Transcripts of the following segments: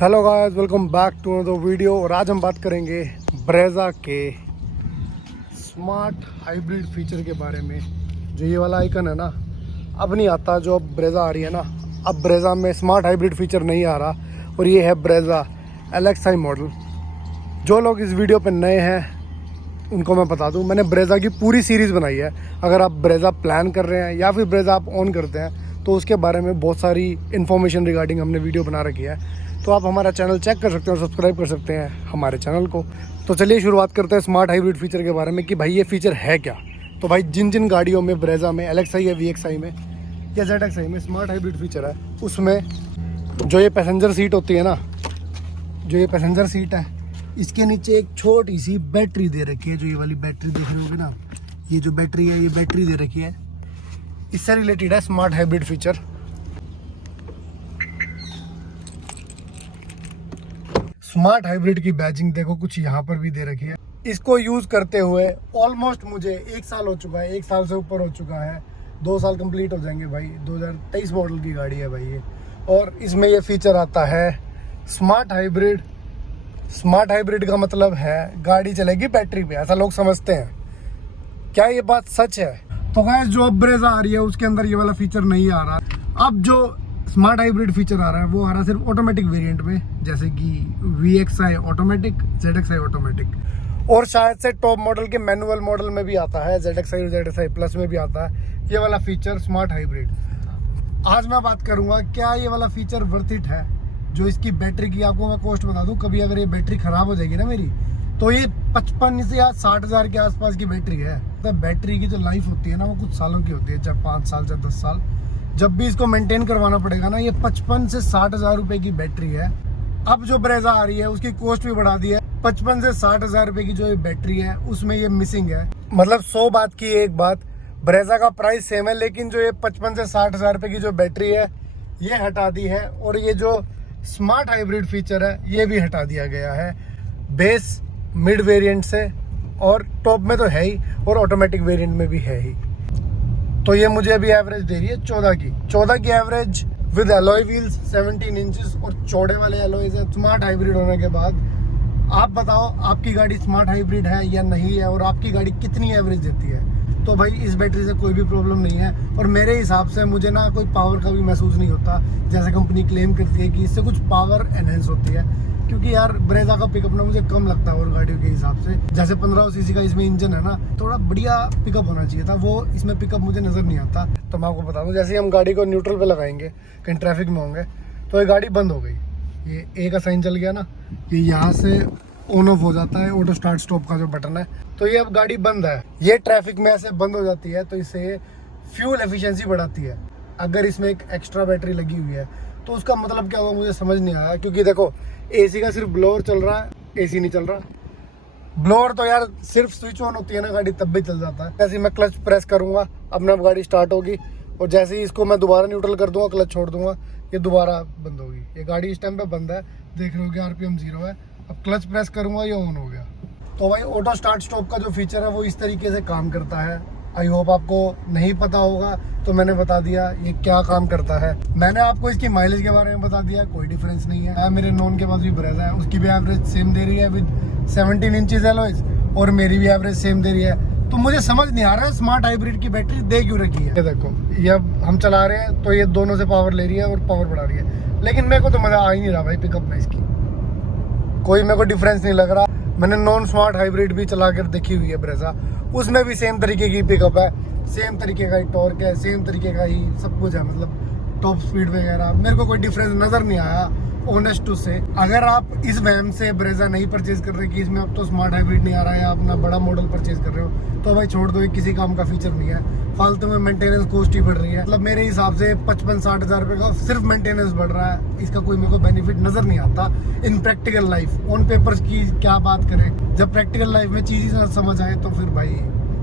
Hello guys, welcome back to another video. और आज हम बात करेंगे ब्रेजा के स्मार्ट हाइब्रिड फीचर के बारे में। जो ये वाला आइकन है ना, अब नहीं आता। जो अब ब्रेजा आ रही है ना, अब ब्रेजा में स्मार्ट हाइब्रिड फीचर नहीं आ रहा। और ये है ब्रेजा LXi मॉडल। जो लोग इस वीडियो पे नए हैं उनको मैं बता दूं, मैंने ब्रेजा की पूरी सीरीज़ बनाई है। अगर आप ब्रेजा प्लान कर रहे हैं या फिर ब्रेजा आप ऑन करते हैं तो उसके बारे में बहुत सारी इन्फॉर्मेशन रिगार्डिंग हमने वीडियो बना रखी है। तो आप हमारा चैनल चेक कर सकते हैं और सब्सक्राइब कर सकते हैं हमारे चैनल को। तो चलिए शुरुआत करते हैं स्मार्ट हाइब्रिड फीचर के बारे में कि भाई ये फीचर है क्या। तो भाई जिन जिन गाड़ियों में ब्रेजा में LXi या VXi में या ZXi में स्मार्ट हाइब्रिड फीचर है, उसमें जो ये पैसेंजर सीट होती है ना, जो ये पैसेंजर सीट है, इसके नीचे एक छोटी सी बैटरी दे रखी है। जो ये वाली बैटरी देख रहे होगे ना, ये जो बैटरी है, ये बैटरी दे रखी है। इससे रिलेटेड है smart hybrid feature. Smart hybrid की बैजिंग देखो कुछ यहाँ पर भी दे रखी है। इसको यूज करते हुए ऑलमोस्ट मुझे 1 साल हो चुका है, 1 साल से ऊपर हो चुका है। 2 साल कंप्लीट हो जाएंगे भाई। 2023 मॉडल की गाड़ी है भाई ये। और इसमें ये फीचर आता है स्मार्ट हाइब्रिड। स्मार्ट हाइब्रिड का मतलब है गाड़ी चलेगी बैटरी पे, ऐसा लोग समझते हैं। क्या ये बात सच है? तो गाइस, जो अब ब्रेजा आ रही है उसके अंदर ये वाला फीचर नहीं आ रहा। अब जो स्मार्ट हाइब्रिड फीचर आ रहा है वो आ रहा है सिर्फ ऑटोमेटिक वेरिएंट में, जैसे कि VXi ऑटोमेटिक, ZXi ऑटोमेटिक। और शायद से टॉप मॉडल के मैनुअल मॉडल में भी आता है, ZXi और ZXi प्लस में भी आता है ये वाला फीचर स्मार्ट हाइब्रिड। आज मैं बात करूंगा क्या ये वाला फीचर वर्थ इट है। जो इसकी बैटरी की आपको मैं कॉस्ट बता दूं, कभी अगर ये बैटरी खराब हो जाएगी ना मेरी, तो ये 55 से या 60 हज़ार के आसपास की बैटरी है। तो बैटरी की जो लाइफ होती है ना, वो कुछ सालों की होती है, चाहे 5 साल चाहे 10 साल। जब भी इसको मेंटेन करवाना पड़ेगा ना, ये 55 से 60 हज़ार रुपए की बैटरी है। अब जो ब्रेजा आ रही है उसकी कॉस्ट भी बढ़ा दी है। 55 से 60 हज़ार रुपए की जो ये बैटरी है उसमें ये मिसिंग है। मतलब 100 बात की एक बात, ब्रेजा का प्राइस सेम है, लेकिन जो ये 55 से 60 हज़ार रुपए की जो बैटरी है ये हटा दी है। और ये जो स्मार्ट हाइब्रिड फीचर है ये भी हटा दिया गया है बेस मिड वेरिएंट से। और टॉप में तो है ही, और ऑटोमेटिक वेरिएंट में भी है ही। तो ये मुझे अभी एवरेज दे रही है 14 की average with alloy wheels 17 inches और चौड़े वाले एलॉयज है। स्मार्ट हाइब्रिड होने के बाद आप बताओ आपकी गाड़ी स्मार्ट हाइब्रिड है या नहीं है, और आपकी गाड़ी कितनी एवरेज देती है। तो भाई इस बैटरी से कोई भी प्रॉब्लम नहीं है। और मेरे हिसाब से मुझे ना कोई पावर का भी महसूस नहीं होता, जैसे कंपनी क्लेम करती है कि इससे कुछ पावर एनहेंस होती है। क्योंकि यार ब्रेजा का पिकअप ना मुझे कम लगता है और गाड़ियों के हिसाब से। जैसे 1500 सीसी का इसमें इंजन है ना, थोड़ा बढ़िया पिकअप होना चाहिए था, वो इसमें पिकअप मुझे नज़र नहीं आता। तो मैं आपको बता दूं, जैसे ही हम गाड़ी को न्यूट्रल पे लगाएंगे, कहीं ट्रैफिक में होंगे, तो ये गाड़ी बंद हो गई। ये ए का साइन चल गया ना, ये यहाँ से ऑन ऑफ हो जाता है, ऑटो स्टार्ट स्टॉप का जो बटन है। तो ये अब गाड़ी बंद है, ये ट्रैफिक में ऐसे बंद हो जाती है। तो इससे फ्यूल एफिशिएंसी बढ़ाती है। अगर इसमें एक एक्स्ट्रा बैटरी लगी हुई है तो उसका मतलब क्या होगा मुझे समझ नहीं आया। क्योंकि देखो AC का सिर्फ ब्लोअर चल रहा है, AC नहीं चल रहा। ब्लोअर तो यार सिर्फ स्विच ऑन होती है ना गाड़ी तब भी चल जाता है। जैसे ही मैं क्लच प्रेस करूंगा अपने आप गाड़ी स्टार्ट होगी, और जैसे ही इसको मैं दोबारा न्यूट्रल कर दूंगा, क्लच छोड़ दूंगा, ये दोबारा बंद होगी। ये गाड़ी इस टाइम पे बंद है, देख रहे हो कि RPM 0 है। अब क्लच प्रेस करूंगा, ये ऑन हो गया। तो भाई ऑटो स्टार्ट स्टॉप का जो फीचर है वो इस तरीके से काम करता है। आई होप आपको नहीं पता होगा, तो मैंने बता दिया ये क्या काम करता है। मैंने आपको इसकी माइलेज के बारे में बता दिया, कोई डिफरेंस नहीं है। मेरे नॉन के पास भी ब्रेजा है, उसकी भी एवरेज सेम दे रही है विद 17 इंचेस एलॉयज, और मेरी भी एवरेज सेम दे रही है। तो मुझे समझ नहीं आ रहा है स्मार्ट हाइब्रिड की बैटरी दे क्यों रखी है। ये देखो, ये अब हम चला रहे हैं तो ये दोनों से पावर ले रही है और पावर बढ़ा रही है, लेकिन मेरे को तो मजा आ ही नहीं रहा भाई पिकअप में। इसकी कोई मेरे को डिफरेंस नहीं लग रहा। मैंने नॉन स्मार्ट हाइब्रिड भी चला कर देखी हुई है ब्रेजा, उसमें भी सेम तरीके की पिकअप है, सेम तरीके का ही टॉर्क है, सेम तरीके का ही सब कुछ है। मतलब टॉप स्पीड वगैरह मेरे को कोई डिफरेंस नज़र नहीं आया ऑनेस्ट टू से। अगर आप इस वैम से ब्रेजा नहीं परचेज कर रहे कि इसमें अब तो स्मार्ट हाइब्रिड नहीं आ रहा है, या अपना बड़ा मॉडल परचेज कर रहे हो, तो भाई छोड़ दो, ये किसी काम का फीचर नहीं है। फालतू में मेंटेनेंस कॉस्ट ही बढ़ रही है। मतलब मेरे हिसाब से 55-60 हज़ार रुपये का सिर्फ मेंटेनेंस बढ़ रहा है। इसका कोई मेरे को बेनिफिट नज़र नहीं आता इन प्रैक्टिकल लाइफ। ऑन पेपर्स की क्या बात करें, जब प्रैक्टिकल लाइफ में चीज़ ही समझ आए तो फिर भाई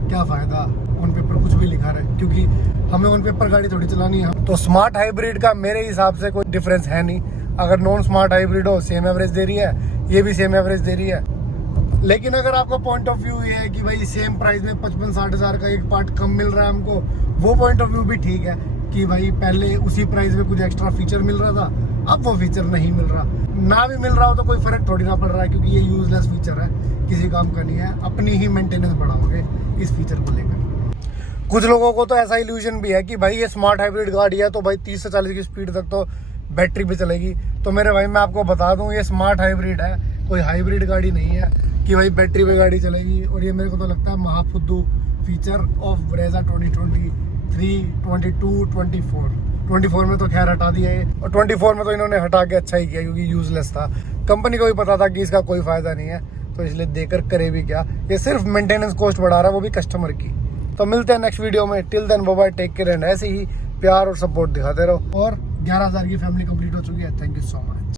क्या फ़ायदा ऑन पेपर कुछ भी लिखा रहे, क्योंकि हमें ऑन पेपर गाड़ी थोड़ी चलानी है। तो स्मार्ट हाइब्रिड का मेरे हिसाब से कोई डिफरेंस है नहीं। अगर नॉन स्मार्ट हाइब्रिड हो, सेम एवरेज दे रही है, ये भी सेम एवरेज दे रही है। लेकिन अगर आपका पॉइंट ऑफ व्यू ये है कि भाई सेम प्राइस में 55-60 हज़ार का एक पार्ट कम मिल रहा है हमको, वो पॉइंट ऑफ व्यू भी ठीक है कि भाई पहले उसी प्राइस में कुछ एक्स्ट्रा फीचर मिल रहा था, अब वो फीचर नहीं मिल रहा। ना भी मिल रहा हो तो कोई फर्क थोड़ी ना पड़ रहा है, क्योंकि ये यूजलेस फीचर है, किसी काम का नहीं है। अपनी ही मेंटेनेंस बढ़ाओगे इस फीचर को लेकर। कुछ लोगों को तो ऐसा इल्यूजन भी है कि भाई ये स्मार्ट हाइब्रिड गाड़ी है तो भाई 30 से 40 की स्पीड तक तो बैटरी पे चलेगी। तो मेरे भाई मैं आपको बता दूं, ये स्मार्ट हाइब्रिड है, कोई हाइब्रिड गाड़ी नहीं है कि भाई बैटरी पे गाड़ी चलेगी। और ये मेरे को तो लगता है महाफुद्दू फीचर ऑफ ब्रेजा 2023, 22, 24 में तो खैर हटा दिया है, और 24 में तो इन्होंने हटा के अच्छा ही किया, क्योंकि यूजलेस था। कंपनी को भी पता था कि इसका कोई फायदा नहीं है, तो इसलिए देकर करे भी क्या, ये सिर्फ मेंटेनेंस कॉस्ट बढ़ा रहा है, वो भी कस्टमर की। तो मिलते हैं नेक्स्ट वीडियो में। Till then bye bye, take care and ऐसे ही प्यार और सपोर्ट दिखाते रहो। और 11,000 की फैमिली कंप्लीट हो चुकी है। Thank you so much.